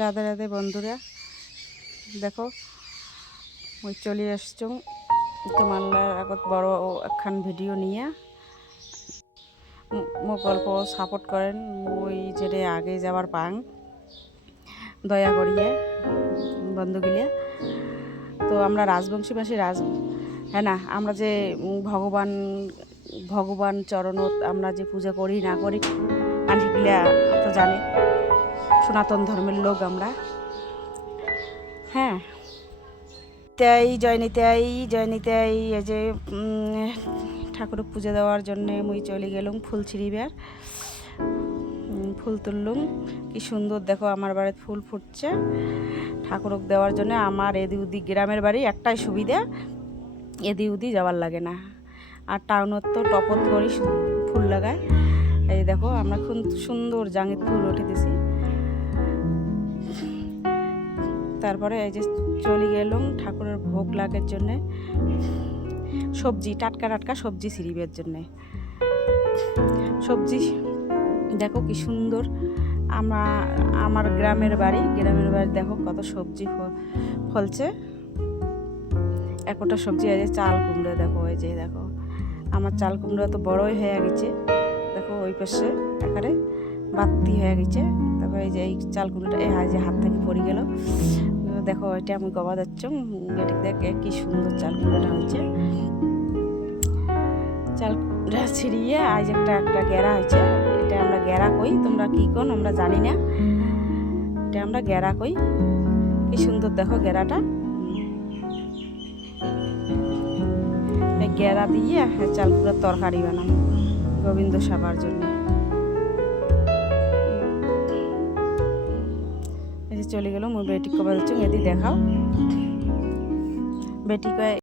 রাধে রাধে বন্ধুরা, দেখো মই চলে আসছো তোমার আগত বড় একখান ভিডিও নিয়ে। মোক গল্প সাপোর্ট করেন, মই যেটা আগে যাবার পাং দয়া করিয়ে বন্ধুগুলিয়া। তো আমরা রাজবংশী মাসি হ্যাঁ না, আমরা যে ভগবান চরণত আমরা যে পূজা করি না করি মানুষগুলা তো জানে, সনাতন ধর্মের লোক আমরা। হ্যাঁ, জয় নিতাই এই যে ঠাকুরক পূজা দেওয়ার জন্যে মুই চলে গেলুম ফুল ছিঁড়িবার। ফুল তুললুম, কি সুন্দর দেখো আমার বাড়িতে ফুল ফুটছে ঠাকুরক দেওয়ার জন্য। আমার এদি উদি গ্রামের বাড়ি একটাই সুবিধা, এদি উদি যাওয়ার লাগে না। আর টাউনত তো টপত করি ফুল লাগায়। এই দেখো আমরা খুব সুন্দর জাঙিত ফুল উঠে দিছি। তারপরে এই যে চলে গেলাম ঠাকুরের ভোগ লাগার জন্যে, সবজি টাটকা সবজি ছিঁড়িবার জন্যে। সবজি দেখো কি সুন্দর, আমার গ্রামের বাড়ি দেখো কত সবজি ফলছে। একটা সবজি এই যে চাল কুমড়া, দেখো এই যে দেখো আমার চাল কুমড়া তো বড়ই হয়ে গেছে। দেখো ওই পাশে এখানে বাতি হয়ে গেছে। তারপরে এই যে এই চাল কুমড়াটা এই যে হাত থেকে পড়ে গেল। দেখো এটা আমি গবা যাচ্ছ, এটা দেখ কি সুন্দর চাল কুমড়াটা হয়েছে। চাল কুমড়া ছিঁড়িয়ে আজ একটা গেরা হয়েছে। এটা আমরা গেরা কই, তোমরা কি কোন আমরা জানি না, এটা আমরা গেরা কই। কি সুন্দর দেখো গেরাটা, এই গেরা দিয়ে চাল কুমড়ার তরকারি বানাবো গোবিন্দ সাবার জন্য। এই যে চলে গেল, মুই বেটি কবা যাচ্ছ, এদি দেখাও বেটি কয়